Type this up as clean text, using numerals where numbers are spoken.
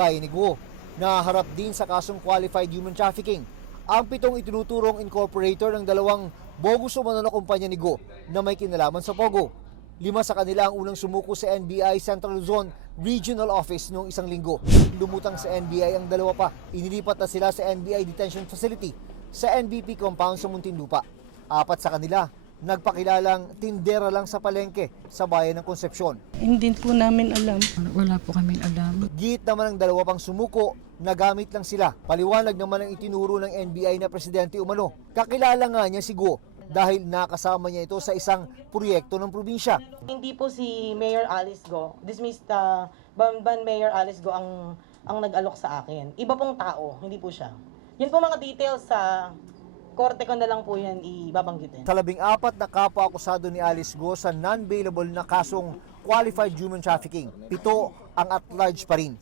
gaya ni Guo. Naharap din sa kasong qualified human trafficking ang 7 itinuturong incorporator ng 2 bogus umano na kumpanya ni Guo na may kinalaman sa Pogo. 5 sa kanila ang unang sumuko sa NBI Central Luzon Regional Office noong 1 linggo. Lumutang sa NBI ang 2 pa. Inilipat na sila sa NBI Detention Facility sa NBP compound sa Muntinlupa. 4 sa kanila nagpakilalang tindera lang sa palengke sa bayan ng Concepcion. Hindi po namin alam. Wala po kaming alam. Git naman ang 2 pang sumuko, nagamit lang sila. Paliwanag naman ang itinuro ng NBI na presidente umano. Kakilala nga niya si Guo dahil nakasama niya ito sa isang proyekto ng probinsya. Hindi po si Mayor Alice Go, dismissed Ban Mayor Alice Go ang nag-alok sa akin. Iba pong tao, hindi po siya. Yun po mga details sa korte ko na lang po yan ibabanggitin. Sa 14 na kapwa-akusado ni Alice Go sa non-bailable na kasong qualified human trafficking, 7 ang at large pa rin.